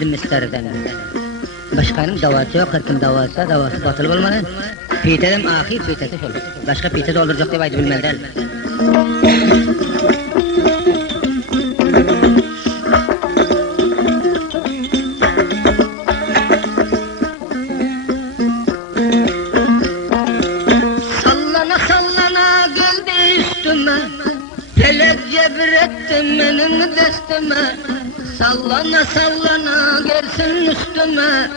kızım isterden. Başkanın davası yok, hırkın davası batıl olmalı. Peytedem ahir peytesi olur. Başka peyte dolduracak diye aydı bilmezler. Sallana sallana geldi üstüme, felek cebretti benim destime. Sallana sallana gelsin üstüme,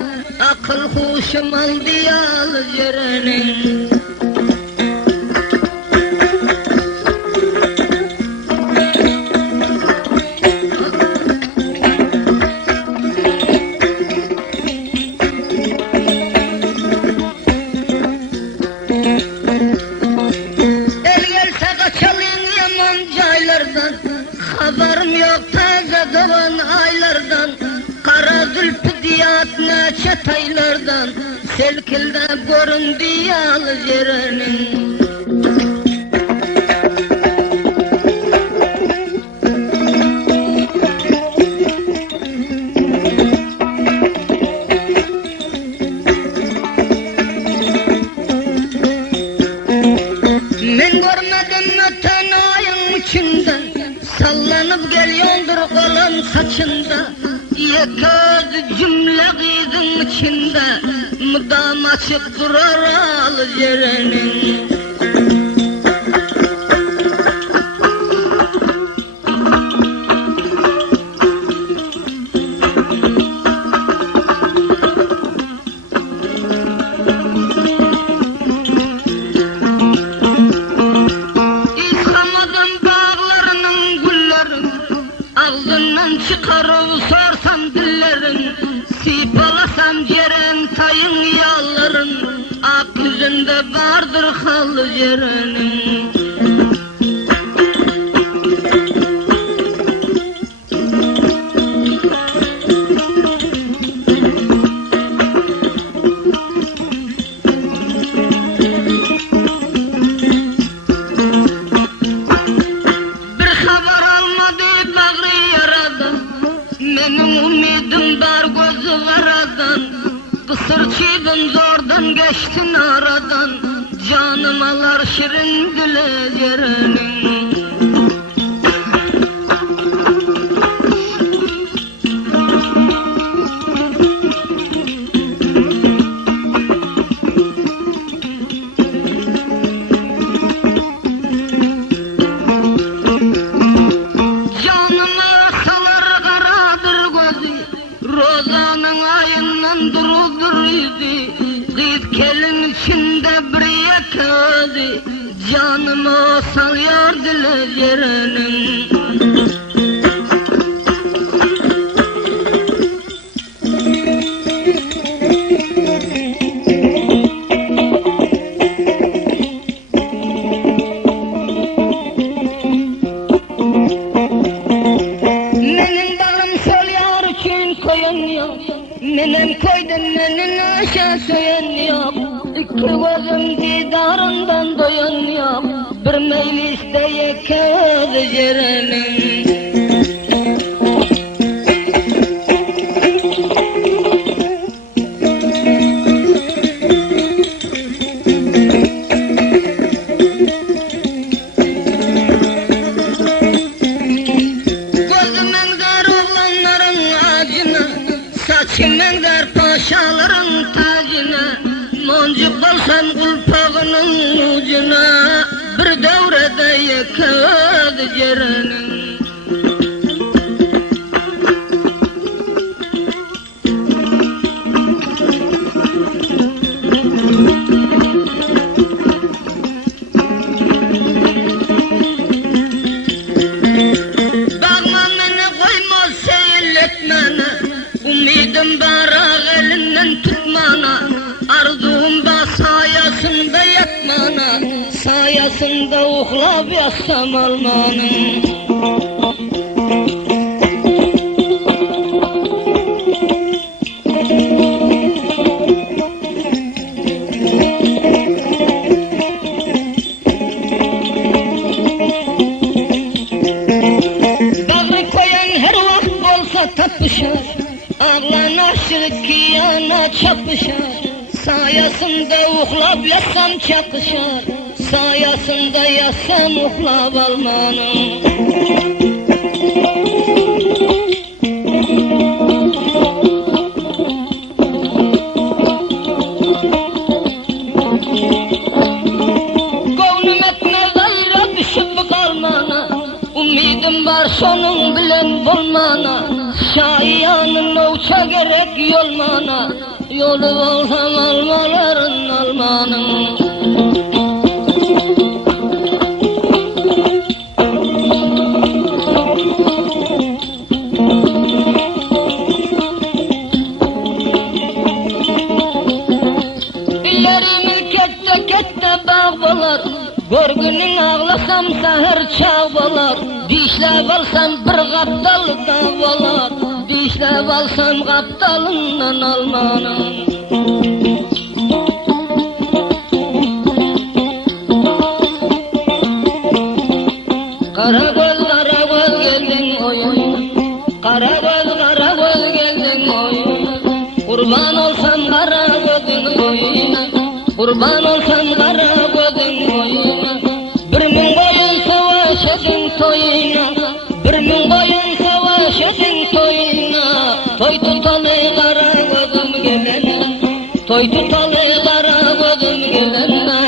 akıl huşum aldı yal cerenin. El gelse kaçalım yaman caylardan, haberim yok taze doğan aylardan. Kara zülfü diyat neçe taylardan, selkilde göründü yal cerenin. Men görmedim öten ayın içinde, sallanıp geliyordur kalan saçında. Yeköz cümle kızın içinde, mudam açık durar al cerenin. İsamadım bağlarının güllerin, ağzından çıkarıp sorsam dillerin. Sipalasam ceren tayın yalların, ak yüzünde vardır hal cerenin. Bir haber almadı bağrı yaradan, benim umidim dar gözü karadan. Kısır çiğdim zordan geçtin aradan, canım alar şirin dile cerenin. Canıma salar karadır gözü, rozanın ayından duruldur yüzü. Kıyıp kelin içinde bir yaközü, canıma salıyor dile cerenin. Menin bağım soruyor için koyun yok, menin koydum menin aşağı soyun yok. İki gözüm didarından doyun yok, bir mecliste yeköz cerenin. Gözümün dar oğlanların acına, saçımın dar paşaların tacına. Moncuk olsam kulpağının ucuna, bir devrede yeköz cerenin. Bağma beni koymaz seyirletmene, umidim barak elinden tutmana. Arzum da sayasında yatmana, sayasında uhlab yatsam almanın. Bağrı koyan her vakt olsa tapışar, ağlar çalışar. Sayasında uxlab yatsam çakışar. Sayasında yatsam uxlab almanım. Gönlüm etme gayra düşüp kalmana. Umidim var sonun bilen bulmana. Şahiyanın uça gerek yolmana. Yolu olsam almaların almanın. Yerimin kette bağlar. Görgünün ağlasam sahır çağbalar. Dişlep alsam bir kaptal davalar. Dişlep alsam kaptalından almanın. Karagöz geldin oyun. Karagöz geldin oyun. Kurban olsam karagözün oyuna. Kurban olsam karagözün oyuna. Bir min koyun savaş edin toyuna. Bir min koyun savaş edin toyuna. Toy tutalı karagözüm gelene. Toy tutalı karagözüm gelene.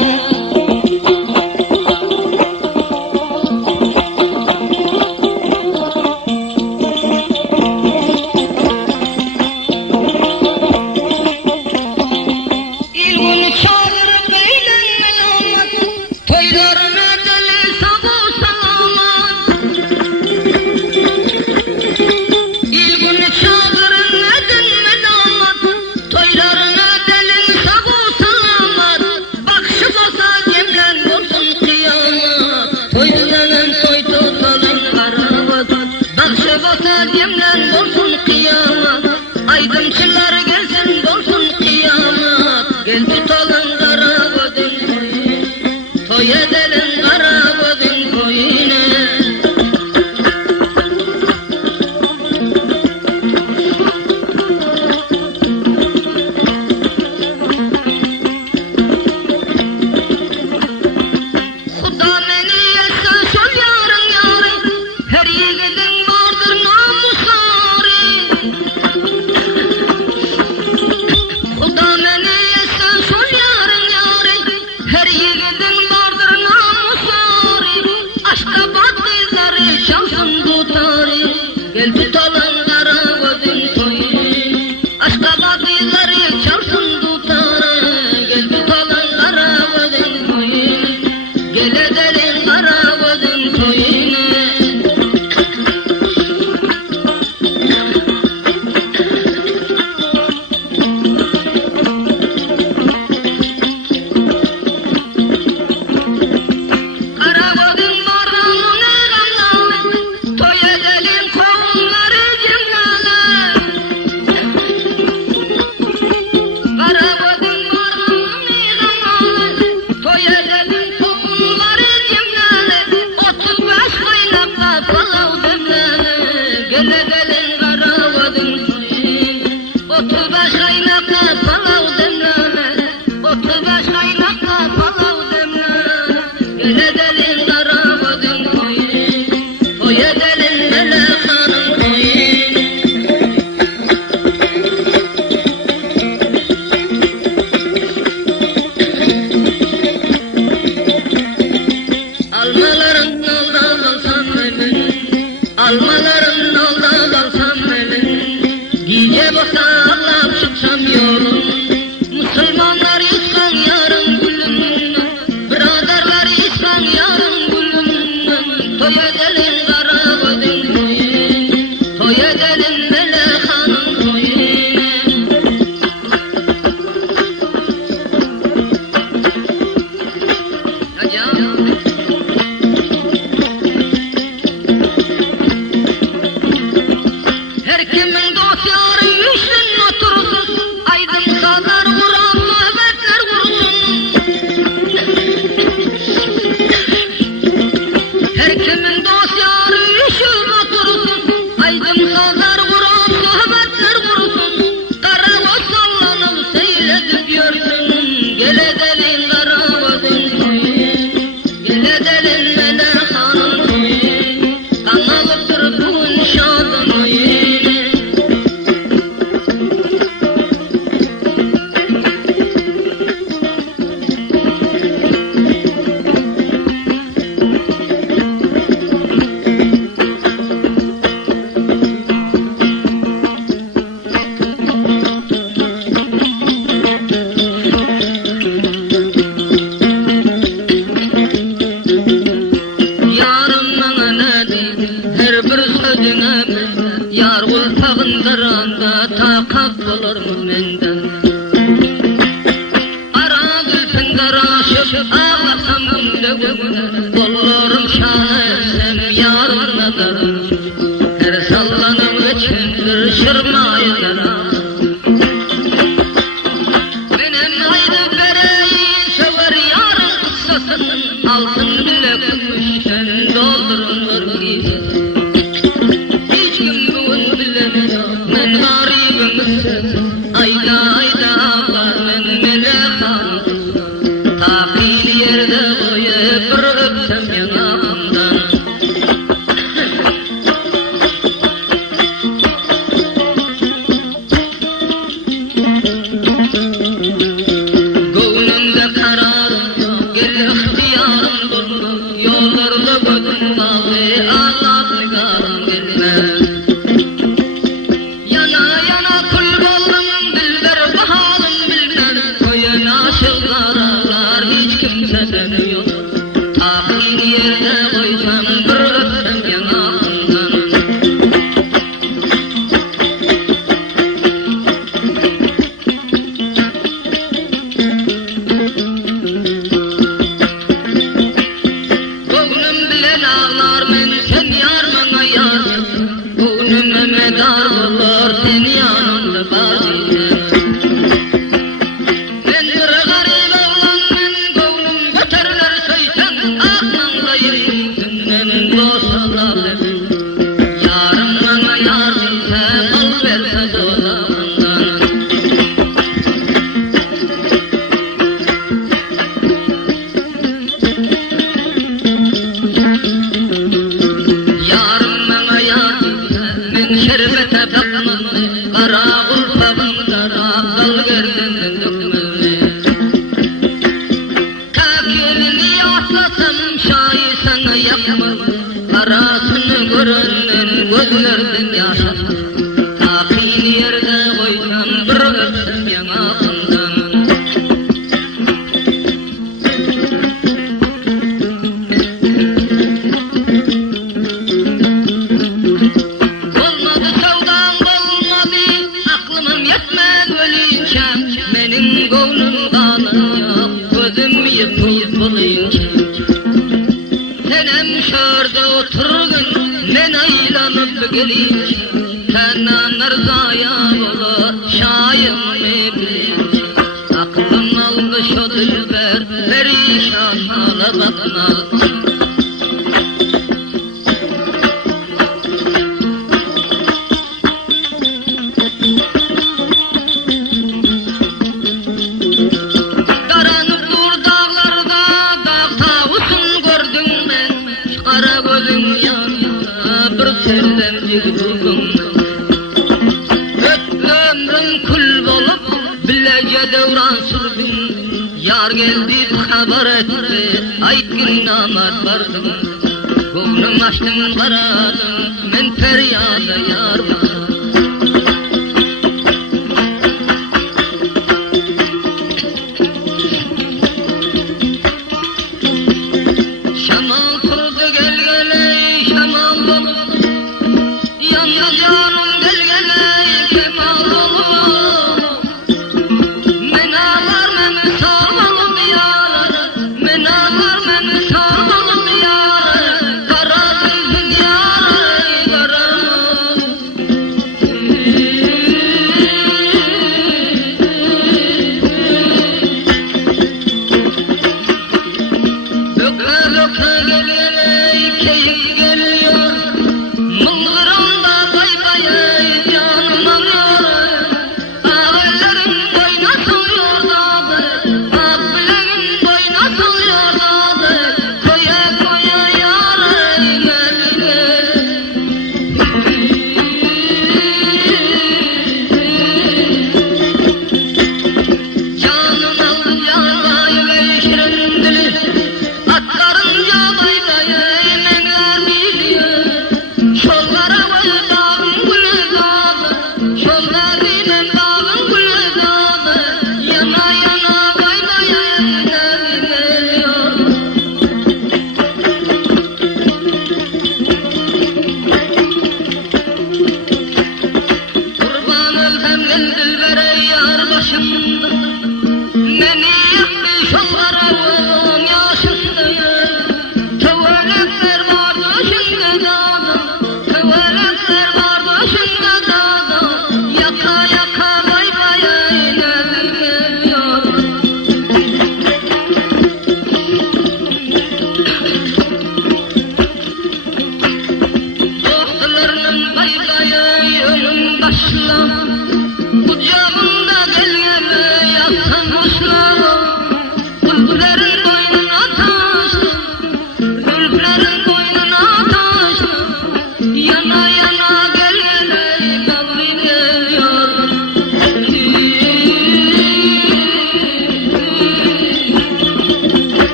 Aydınçılar gelsin dolsun kıyamet. Gel tutalım karagözün koyunu. Toy edelim karagözün koyunu. Xuda meni etsen şol yarın yarın. Her yiğidin vardır namusları. Xuda meni etsen şol yarın yarın. Her yiğidin vardır namusları. Aşka batızları çalsın tutarı. Gel tutalım karagözün toyunu. Aşka batızları çalsın tutarı. Gel tutalım karagözün toyunu. Gel edelim karagözün toyunu. Karagözün barınını gamlalı. Toy edelim kovunları cimlalı. Karagözün barınını gamlalı. Toy edelim kovunları cimlalı. 35 oynakla palav demleli. Gel edelim karagözün toyunu. 35 oynakla palav demleli. 35 oynakla palav demleli. Gel edelim karagözün toyunu. Toy edelim melek hanım toyunu. Almaların yolda kalsam elin. Almaların yolda kalsam elin. Gece baksa ağlap çıksam yolun. Müslümanlar iskan yarın gülüm. Biraderler iskan yarın ağlasam günde kollarım şanesem yarımdadır. Her sallanım geçindir şırmayıdır. Benim haydi bereyi sever yarın kıssasın, altın bile kutmuşken doldurulur bizi. Hiç kim bugün bilemiyor, men garibimsin. Ayda ayda ağlar men melekam. Takil yerde koyup bir öpsem yanağımdan. Gönlümde kararım yok, gel ihtiyarım bulma. Yollarda gözüm bağlı, ağlatlıgarım gelmez. Yana yana kul oldum, bildir bu halim bilmez. Koyun aşıklar ağlar, hiç kimseden yok. Takil yerde koysam bir öpsem yanağımdan. Gönlüm bilen ağlar men, sen yar bana yarsın. Gönlüme medar olur, sen yanımda varsın. Ben bir garip oğlan men, gönlüm götürler söysen. Aklımdayım menin dost olalım. Yarım bana yar bilse, kal verse dolandan. Yarım bana yar bilse, men şerbete bakmam. Kara kulpabımdara, kal versin dökmemi. Kakilini atlasam, şahi sana yapmam. Karasını görenler gözlerden yaşatmam. Takil yerde koysam, bir öpsem yanağımdan. Olmadı sevdam olmadı, aklımım yetmez ölünken. Menin gönlüm kanım yok, gözüm yıkılıp bulunca. Senem şörde oturgun, men aylanıp gelince. Senden rızaya olur, şayım ne bilince. Aklım aldı şu dilber, perişan hala bakma. Karanıp dur dağlarda, dağ tavusun gördüm ben. Kara gözün yanında, bir serlemcik durdum ben. Ömrüm kul bolup, bilece devran sürdüm. Yar geldi haber etti, aytgin namat vardım. Gönlüm açtım karadım, men feryada yar vardım. Şamal kurdu gel geley, şamal dolu. Yalnız yanım gel geley, kemal dolu. Men ağlar men sarmalım yar, men ağlar men sarmalım yar. Kara gözün yar, kara.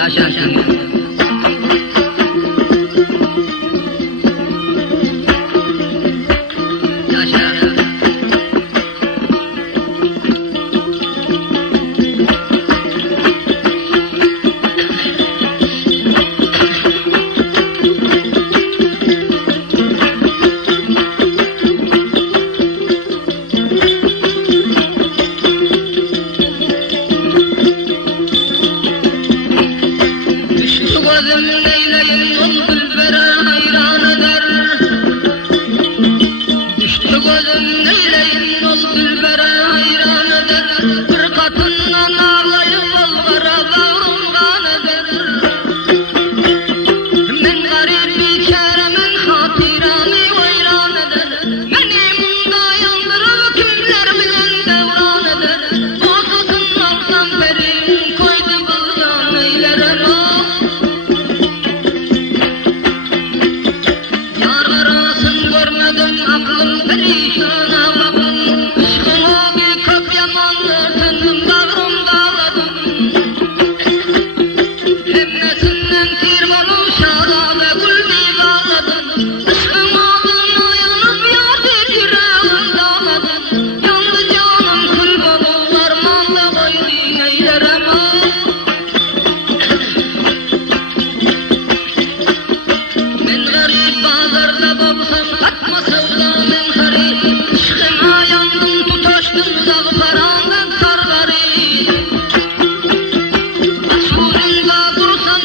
Yaşasın. Yaşasın. Düştü gözüm neyleyin ol gülbere hayran eder. Düştü gözüm neyleyin ol gülbere hayran eder. Bir katından ağlayıp ol kara bağrım kan eder. Men garip biçaremin hatirami vayran eder. Meni munda yandırır kimler bilen devran eder. Ortasın alsam berim koydu bulgan eylerim ah. Yar arasın görmedim aklım perişan ağladım. Işkına bir kök yamandı senin bağrım bağladım. Hemmesinden tirvanım şarabe gülbi bağladım. Işkın ağzına yanıp yardır yüreğim dağladım. Yandı canım kül balıklar manda koyun eylerim ah. Men garip bazarda babsam katma sevda men garip. Işkıma yandım tutaştım dağı parandan sargarip. Aşurunda dursan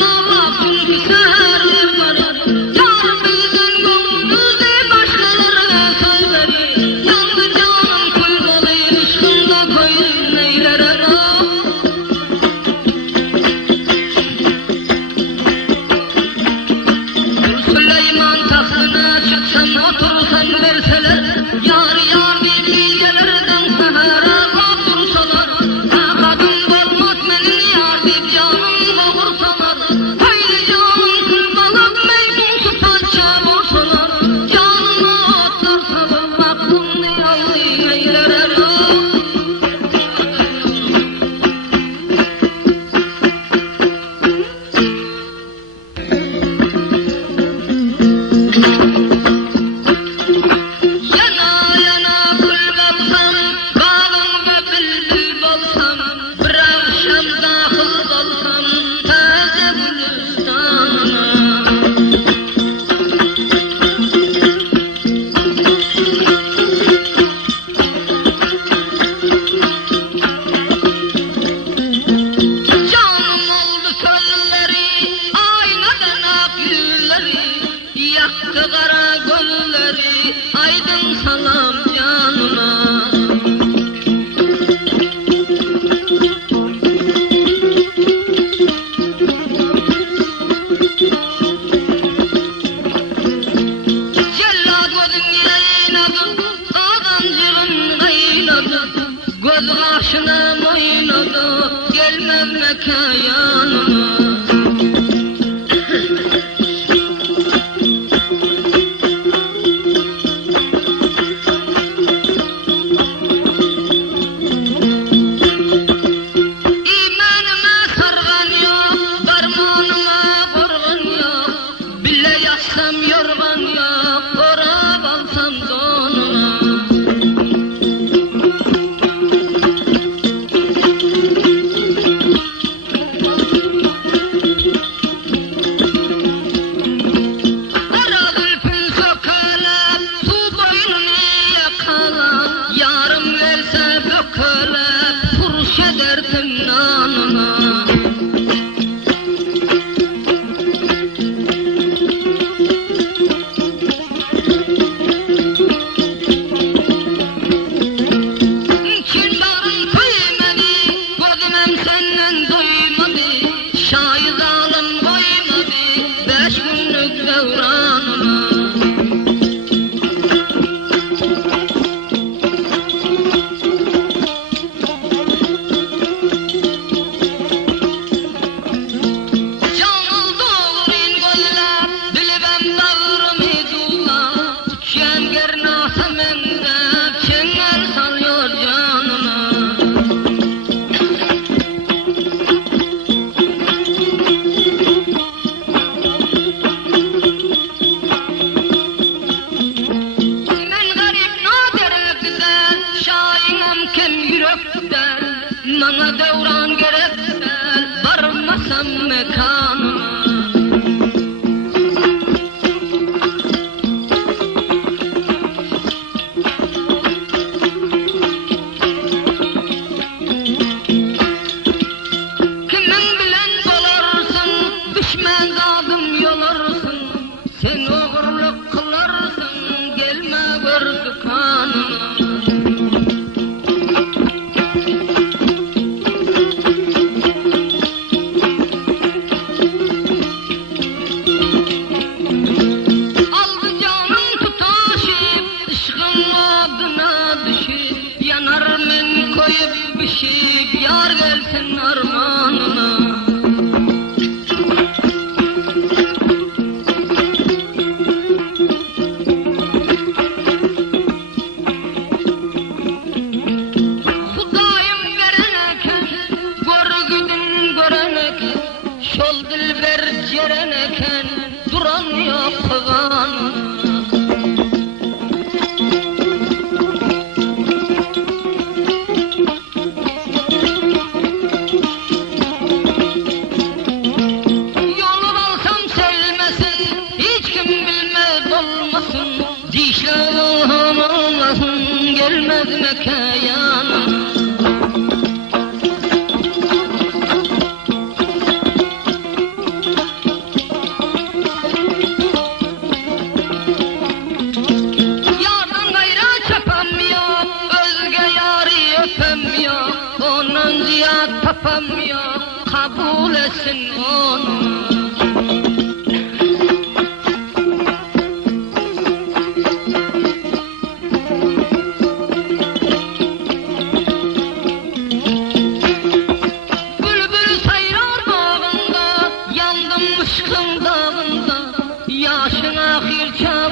senin armanına. Hudayım vereneken, görgüdüm göreneken, şol dilber cereneken, duran yok kıvanına. Yolun alsam sevmesin, hiç kim bilmez olmasın, dişlerim olmasın, gelmez mekayana. Yardan gayrı çapam yok, özge yarı öpem yok, onun ziyad tapam yok, kabul etsin onu. Bülbül sayrar bağında, yandım ışkın dağında, yaşın ahir çağ